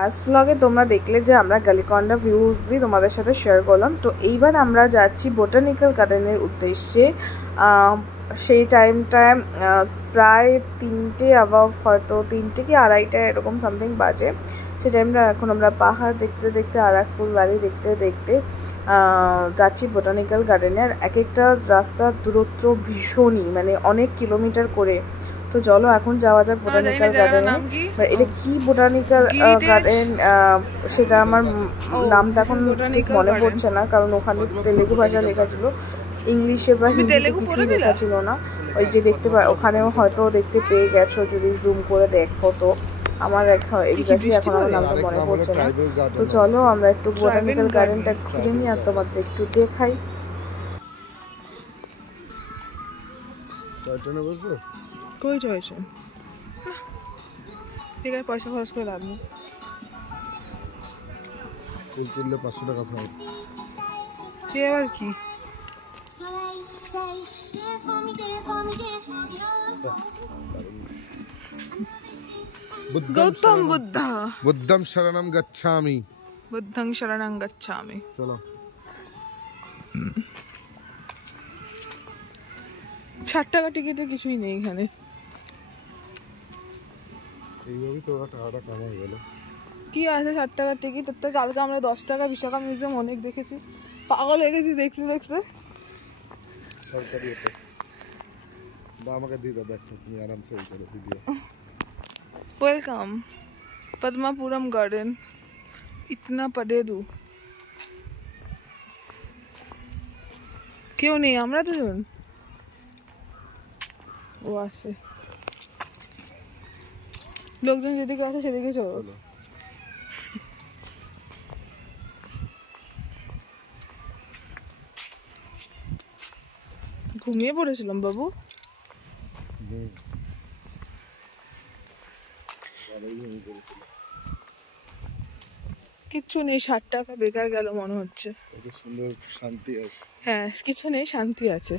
লাস্ট ব্লগে তোমরা দেখলে যে আমরা গালিকন্ডা ভিউজই তোমাদের সাথে শেয়ার করলাম। তো এইবার আমরা যাচ্ছি বোটানিক্যাল গার্ডেনের উদ্দেশ্যে। সেই টাইমটায় প্রায় 3টে অ্যাবাভ, হয়তো 3টে কি 2:30 এরকম সামথিং বাজে। সেই টাইমটা এখন আমরা পাহাড় দেখতে দেখতে, আরাকপুর ভ্যালি দেখতে দেখতে যাচ্ছি বোটানিক্যাল গার্ডেনে। আর এক একটা রাস্তার দূরত্ব ভীষণই, মানে অনেক কিলোমিটার করে। তো চলো এখন যাওয়া যাক বোটানিক্যাল গার্ডেনে। এটা কি বোটানিক্যাল গার্ডেন সেটা আমার নামটা এখন ঠিক মনে পড়ছে না, কারণ ওখানে তেলেগু ভাষা লেখা ছিল, ইংলিশে বা হিন্দিতে কিছুই লেখা ছিল না। ওই যে দেখতে ওখানেও হয়তো দেখতে পেয়ে গেছো যদি জুম করে দেখো। তো আমার এক্স্যাক্টলি এখন আমার নামটা মনে পড়ছে না। তো চলো আমরা একটু বোটানিক্যাল গার্ডেনটা ঘুরে নিই আর তোমাদের একটু দেখাই। কই চয়েছে ঠিক আছে, পয়সা খরচ করে লাভ নেই। ফুল তুললে 500 টাকা ফাইন। কি আবার কি গৌতম বুদ্ধ বুদ্ধম শরণম গচ্ছামি, বুদ্ধং শরণং গচ্ছামি। চলো 60 টাকা টিকিটে কিছুই নেই এখানে। এইভাবেই তো ওরা টাকাটা কামাই গেল। কি আছে 60 টাকার টিকিট? তো কালকে আমরা 10 টাকা বিশাখা মিউজিয়াম অনেক দেখেছি, পাগল হয়ে গেছি দেখতে দেখতে। সরকারি এটা বা আমাকে দিয়ে দাও, দেখো তুমি আরামসে এই করো ভিডিও। ওয়েলকাম পদ্মাপুরম গার্ডেন, ইতনা পড়ে দু। কেউ নেই, আমরা দুজন। ও আসে, লোকজন যেদিকে আসে সেদিকে চলো। ঘুমিয়ে পড়েছিলাম বাবু। কিচ্ছু নেই, 60 টাকা বেকার গেল মনে হচ্ছে। কত সুন্দর শান্তি আছে। হ্যাঁ কিছু নেই, শান্তি আছে।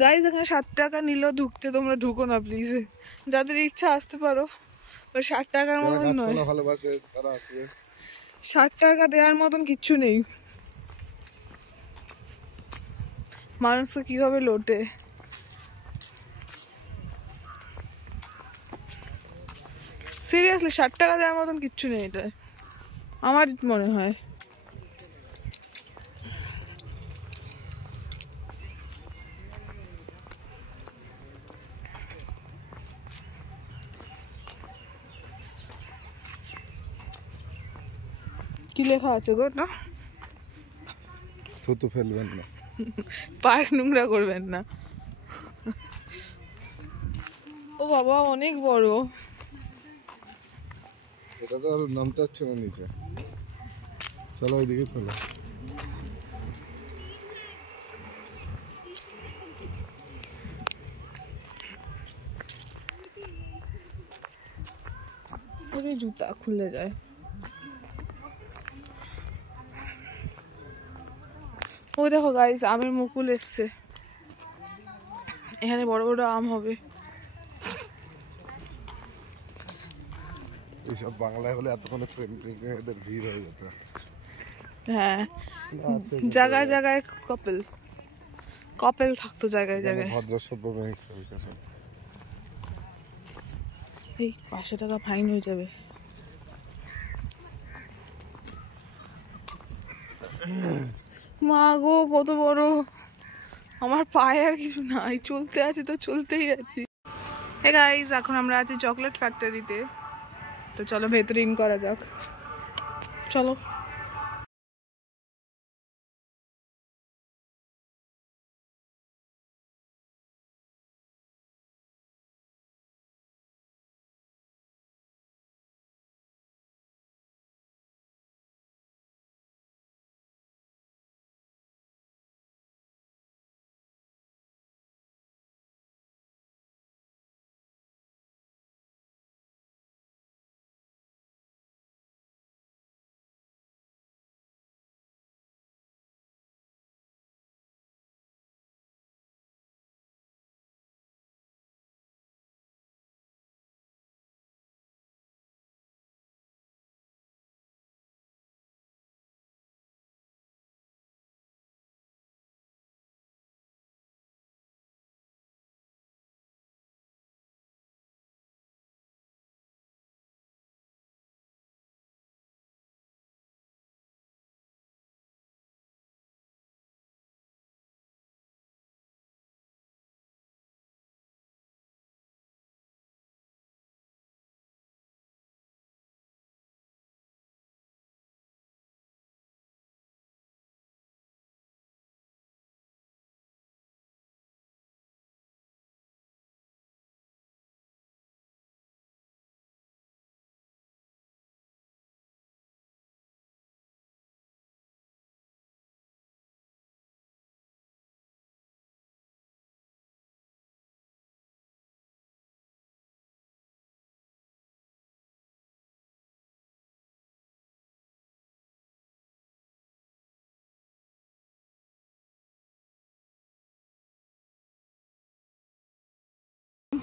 গাইজ এখানে 7 টাকা নিল ঢুকতে, তোমরা ঢুকো না প্লিজ। যাদের ইচ্ছা আসতে পারো, 60 টাকার মতন নয়। ভালোবাসে তারা আসবে। 60 টাকা দেওয়ার মতন কিচ্ছু নেই। মানুষকে কিভাবে লোটে। সিরিয়াসলি 60 টাকা দেওয়ার মতন কিচ্ছু নেই এটা, আমার মনে হয়। কি লেখা আছে গো? না থুতু ফেলবেন না, পার্ক নোংরা করবেন না। ও বাবা অনেক বড়। এটা তো আর নামটা হচ্ছে না নিচে। চলো ওইদিকে চলো। ওরে জুতা খুলে যায়। ও দেখো গাইস, আমের মুকুল এসছে। এখানে বড় বড় আম হবে। এইসব বাংলায় হলে এতক্ষণে প্রেমিকদের ভিড় হয়ে যেত। হ্যাঁ জায়গায় জায়গায় কপেল কপেল থাকতো, জায়গায় জায়গায় ভদ্র সভ্য প্রেমিক। এই 500 টাকা ফাইন হয়ে যাবে। মা গো কত বড়, আমার পায়ে আর কিছু নাই, চলতে আছি তো চলতেই আছি। হে গাইস, এখন আমরা আছি চকলেট ফ্যাক্টরিতে। তো চলো ভেতরে ইন করা যাক, চলো।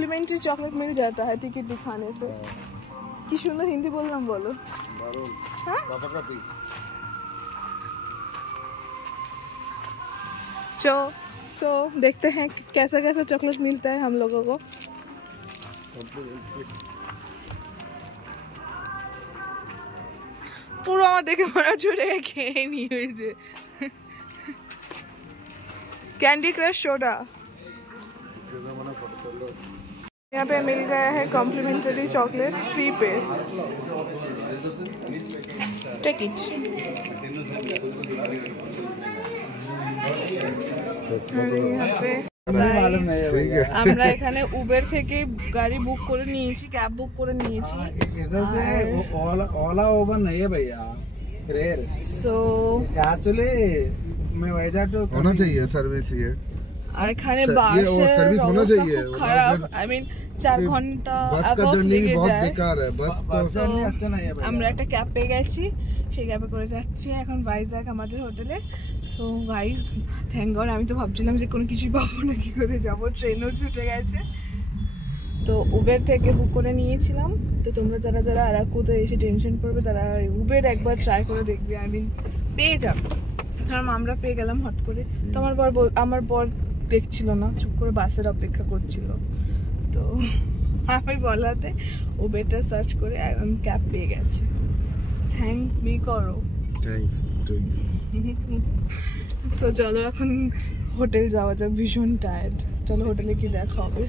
कॉम्प्लीमेंट्री चॉकलेट मिल जाता है टिकट दिखाने से। कि सुंदर हिंदी बोलना बोलो। हाँ? सो देखते हैं कैसा कैसा चॉकलेट मिलता है हम लोगों को। পুরো আমার দেখে মনে চলে খেয়ে নি হয়েছে कैंडी क्रश सोडा। यहाँ पे मिल गया है कॉम्प्लीमेंट्री चॉकलेट फ्री पे। Take it. यहाँ पे আমরা এখানে উবের থেকে গাড়ি বুক করে নিয়েছি, ক্যাব বুক করে নিয়েছি। इधर से ओला ओवर नहीं है भैया, रेयर। सो एक्चुअली मैं वैजा तो होना चाहिए सर्विस ये। এখানে सर्विस होना चाहिए। খারাপ, আই মিন 4 ঘন্টা बस का जर्नी बहुत बेकार है। बस जर्नी अच्छा नहीं है भैया। আমরা একটা ক্যাব পেয়ে গেছি, সেই ক্যাবে করে যাচ্ছি এখন ভাইজাগ আমাদের হোটেলে। সো গাইস থ্যাঙ্ক গড, আমি তো ভাবছিলাম যে কোনো কিছুই পাবো না, কি করে যাবো, ট্রেনও ছুটে গেছে। তো উবের থেকে বুক করে নিয়েছিলাম। তো তোমরা যারা যারা আরাকুতে এসে টেনশন করবে তারা উবের একবার ট্রাই করে দেখবে, আই মিন পেয়ে যাবে। কারণ আমরা পেয়ে গেলাম হট করে। তো আমার বর দেখছিল না, চুপ করে বাসের অপেক্ষা করছিল। তো আমি বলাতে উবেরটা সার্চ করে আমি ক্যাব পেয়ে গেছি। থ্যাংক মি করো। Thanks to you. সো চলো এখন হোটেল যাওয়া যাক, ভীষণ টায়ার্ড। চলো হোটেলে কি দেখা হবে।